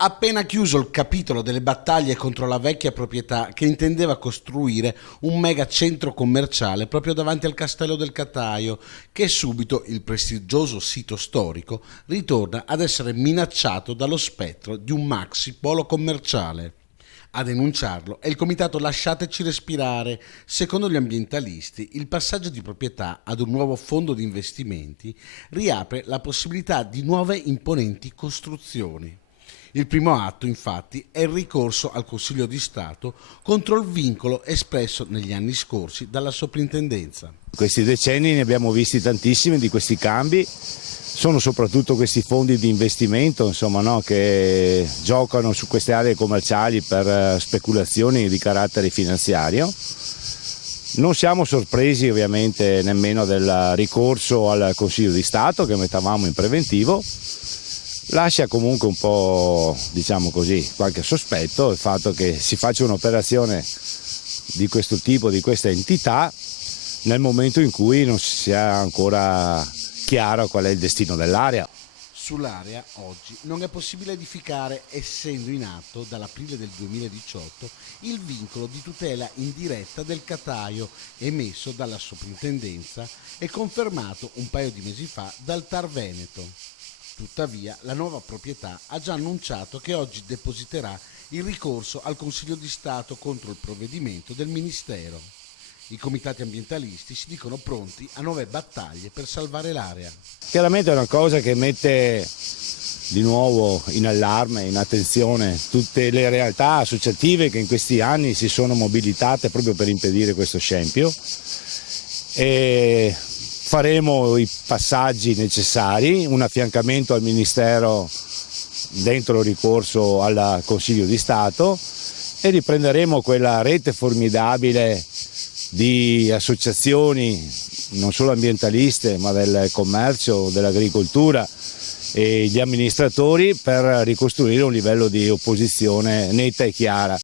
Appena chiuso il capitolo delle battaglie contro la vecchia proprietà che intendeva costruire un mega centro commerciale proprio davanti al Castello del Cataio, che subito il prestigioso sito storico ritorna ad essere minacciato dallo spettro di un maxi polo commerciale. A denunciarlo è il comitato Lasciateci Respirare. Secondo gli ambientalisti, il passaggio di proprietà ad un nuovo fondo di investimenti riapre la possibilità di nuove imponenti costruzioni. Il primo atto, infatti, è il ricorso al Consiglio di Stato contro il vincolo espresso negli anni scorsi dalla Soprintendenza. In questi decenni ne abbiamo visti tantissimi di questi cambi, sono soprattutto questi fondi di investimento, insomma, no, che giocano su queste aree commerciali per speculazioni di carattere finanziario. Non siamo sorpresi ovviamente nemmeno del ricorso al Consiglio di Stato che mettavamo in preventivo. Lascia comunque un po', diciamo così, qualche sospetto il fatto che si faccia un'operazione di questo tipo, di questa entità, nel momento in cui non sia ancora chiaro qual è il destino dell'area. Sull'area oggi non è possibile edificare, essendo in atto dall'aprile del 2018 il vincolo di tutela indiretta del Cataio emesso dalla Soprintendenza e confermato un paio di mesi fa dal TAR Veneto. Tuttavia, la nuova proprietà ha già annunciato che oggi depositerà il ricorso al Consiglio di Stato contro il provvedimento del Ministero. I comitati ambientalisti si dicono pronti a nuove battaglie per salvare l'area. Chiaramente è una cosa che mette di nuovo in allarme, in attenzione tutte le realtà associative che in questi anni si sono mobilitate proprio per impedire questo scempio. E faremo i passaggi necessari, un affiancamento al Ministero dentro il ricorso al Consiglio di Stato e riprenderemo quella rete formidabile di associazioni non solo ambientaliste ma del commercio, dell'agricoltura e gli amministratori per ricostruire un livello di opposizione netta e chiara.